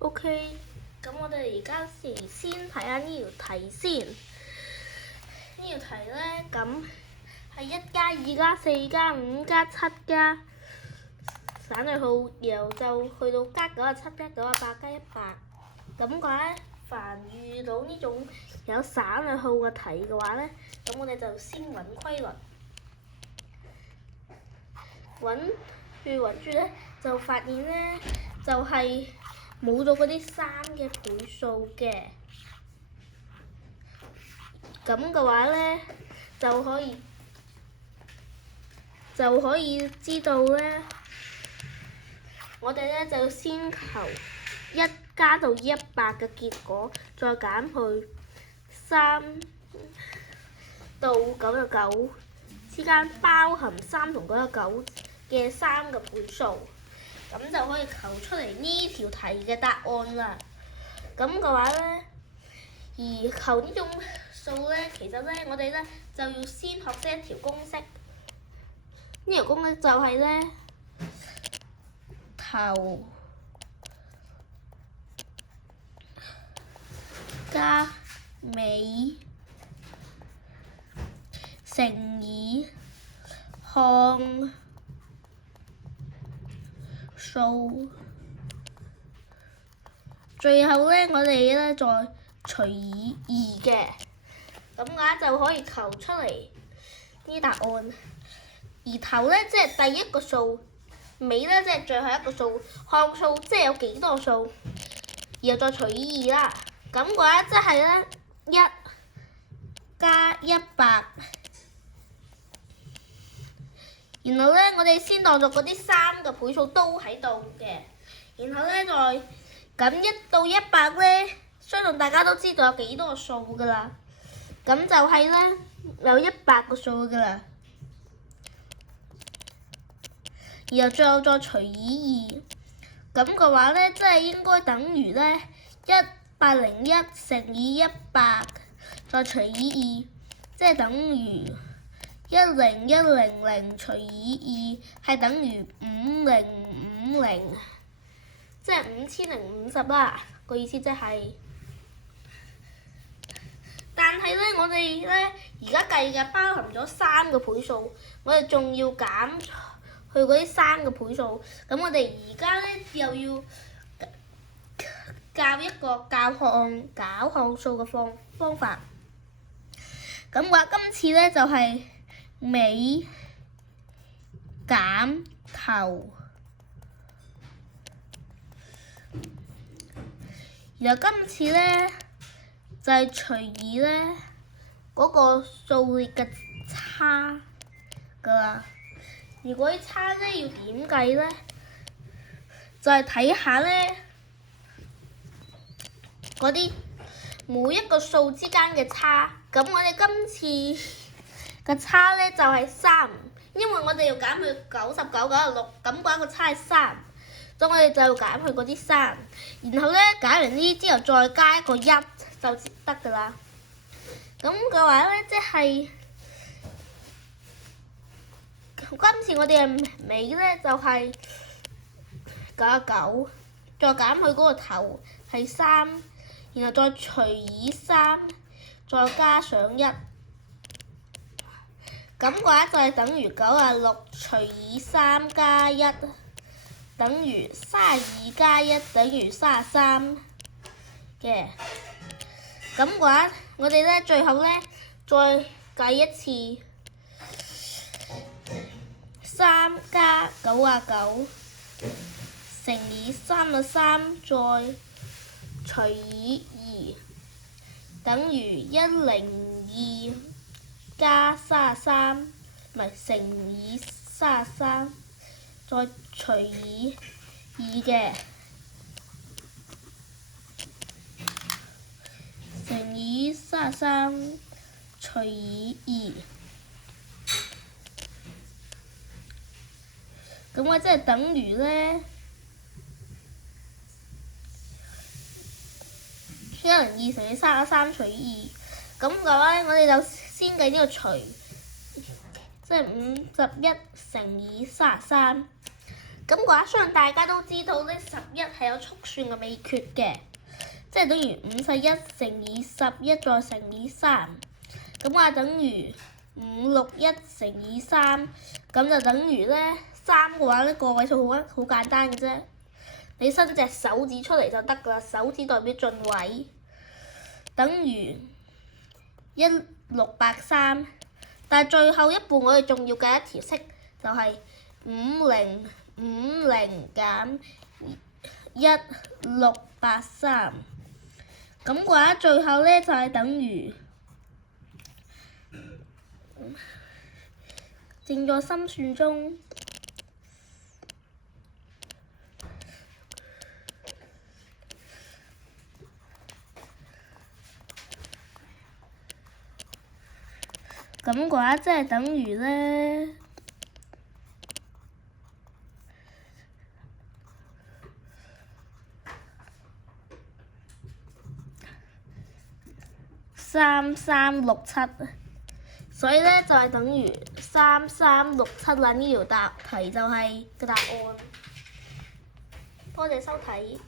OK，咁我哋而家先睇下呢條題先。呢條題咧，咁係1+2+4+5+7+省略號，然後就去到+97+98+100。咁嘅話咧，凡遇到呢種有省略號嘅題嘅話咧，咁我哋就先揾規律。揾住咧，就發現咧，就係冇咗嗰啲3嘅倍數嘅。咁嘅話咧，就可以知道咧，我哋咧就先求1加到100嘅結果，再減去3到99之間包含3同99嘅3個倍數，咁就可以求出嚟呢條題嘅答案啦。咁嘅話咧，而求呢種數咧，其實咧我哋咧就要先學識一條公式。呢條公式就係咧頭加尾乘以項數，最後咧我哋咧再除以2嘅，咁嘅話就可以求出嚟呢答案。而頭咧即係第一個數，尾咧即係最後一個數，項數即係有幾多數，然後再除以2啦。咁嘅話即係咧1加100，然後咧我哋先當作嗰啲3個倍數都喺度嘅，然後咧再咁1到100咧，相信大家都知道有幾多個數㗎啦。咁就係咧有100個數㗎啦。然後最後再除以2，咁嘅話咧，即係應該等於咧101乘以100，再除以2，即係等於10100除以2，係等於5050，即係5050啦。個意思即係，但係咧，我哋咧而家計嘅包含咗3個倍數，我哋仲要減去嗰啲3個倍數，咁我哋而家咧又要教一個搞項數嘅方法。咁話今次咧就係尾減頭，然後今次咧就係除以咧嗰個數列嘅差㗎啦。如果啲差咧要點計咧，就係睇下咧嗰啲每一個數之間嘅差。咁我哋今次嘅差咧就係3，因為我哋要減去99、96，咁嗰個差係3，所以我哋就要減去嗰啲3，然後咧減完呢之後再加一個1就得㗎啦。咁嘅話咧，即係今次我哋嘅尾咧就係99，再減去嗰個頭係3，然後再除以3，再加上1，咁嘅話就係等於96除以3加1，等於32加1等於33嘅。咁嘅話，我哋咧最後咧再計一次。3加99乘以33再除以2，等於102加33，唔係乘以33再除以2嘅，乘以33除以2。咁我即係等於咧102乘以33除以2，咁嘅話咧，我哋就先計呢個除，即係51乘以33，咁嘅話，相信大家都知道呢11係有速算嘅秘訣嘅，即係等於51乘以11再乘以3，咁話等於561乘以3，咁就等於呢3嘅話呢個位數好簡單嘅啫，你伸隻手指出嚟就得㗎啦，手指代表進位，等於1683，但係最後一步我哋仲要計一條式，就係5050減1683，咁嘅話最後呢就係等於正在心算中。咁嘅話，即係等於呢3367，所以呢就係等於3367啦。呢條題就係個答案。多謝收睇。